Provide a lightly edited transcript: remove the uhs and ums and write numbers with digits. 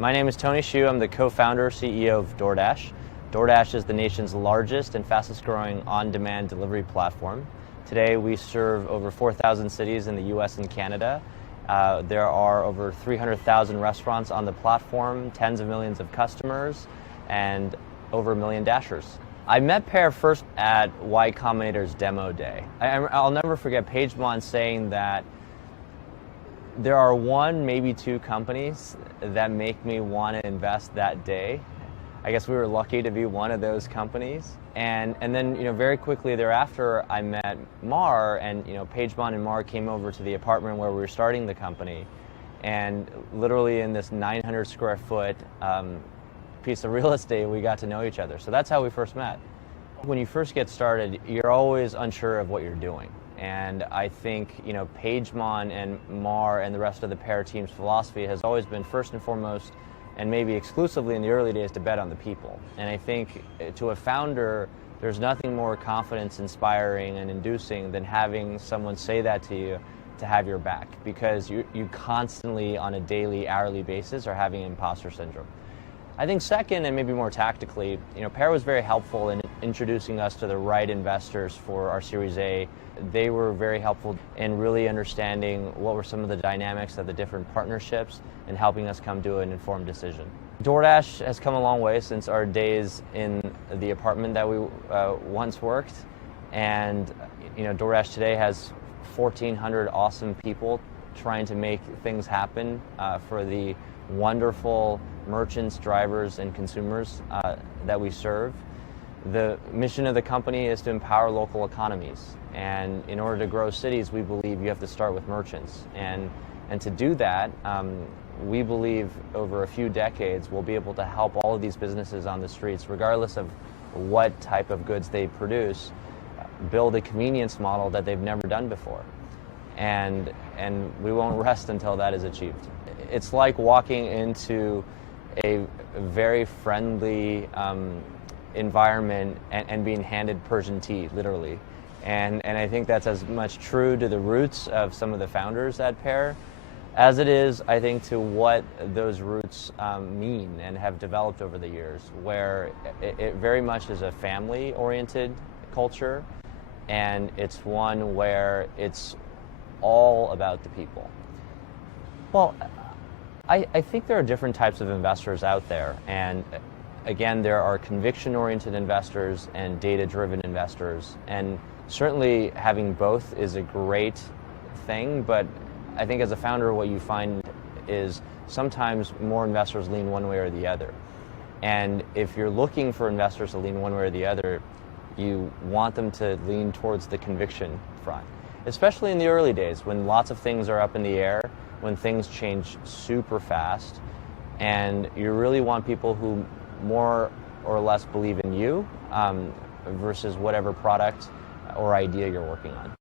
My name is Tony Xu. I'm the co-founder, CEO of DoorDash. DoorDash is the nation's largest and fastest growing on-demand delivery platform. Today we serve over 4,000 cities in the US and Canada. There are over 300,000 restaurants on the platform, tens of millions of customers, and over 1 million Dashers. I met Pear first at Y Combinator's demo day. I'll never forget Pagemon saying that there are one, maybe two companies that make me want to invest that day. I guess we were lucky to be one of those companies. And then, very quickly thereafter, I met Mar, and, Pagemon and Mar came over to the apartment where we were starting the company. And literally in this 900 square foot piece of real estate, we got to know each other. So that's how we first met. When you first get started, you're always unsure of what you're doing. And I think, Pagemon and Mar and the rest of the Pear team's philosophy has always been first and foremost, and maybe exclusively in the early days, to bet on the people. And I think to a founder, there's nothing more confidence inspiring and inducing than having someone say that to you, to have your back, because you constantly on a daily, hourly basis are having imposter syndrome. I think second, and maybe more tactically, Pear was very helpful in introducing us to the right investors for our Series A. They were very helpful in really understanding what were some of the dynamics of the different partnerships and helping us come to an informed decision. DoorDash has come a long way since our days in the apartment that we once worked, and DoorDash today has 1,400 awesome people trying to make things happen for the wonderful merchants, drivers, and consumers that we serve. The mission of the company is to empower local economies, and in order to grow cities, we believe you have to start with merchants. And to do that, we believe over a few decades we'll be able to help all of these businesses on the streets, regardless of what type of goods they produce, build a convenience model that they've never done before. And we won't rest until that is achieved. It's like walking into a very friendly environment and being handed Persian tea, literally. And I think that's as much true to the roots of some of the founders at Pear as it is, I think, to what those roots mean and have developed over the years, where it very much is a family-oriented culture, and it's one where it's all about the people. Well, I think there are different types of investors out there, and again, there are conviction-oriented investors and data-driven investors, and certainly having both is a great thing, but I think as a founder what you find is sometimes more investors lean one way or the other. And if you're looking for investors to lean one way or the other, you want them to lean towards the conviction front, especially in the early days when lots of things are up in the air, when things change super fast, and you really want people who more or less believe in you versus whatever product or idea you're working on.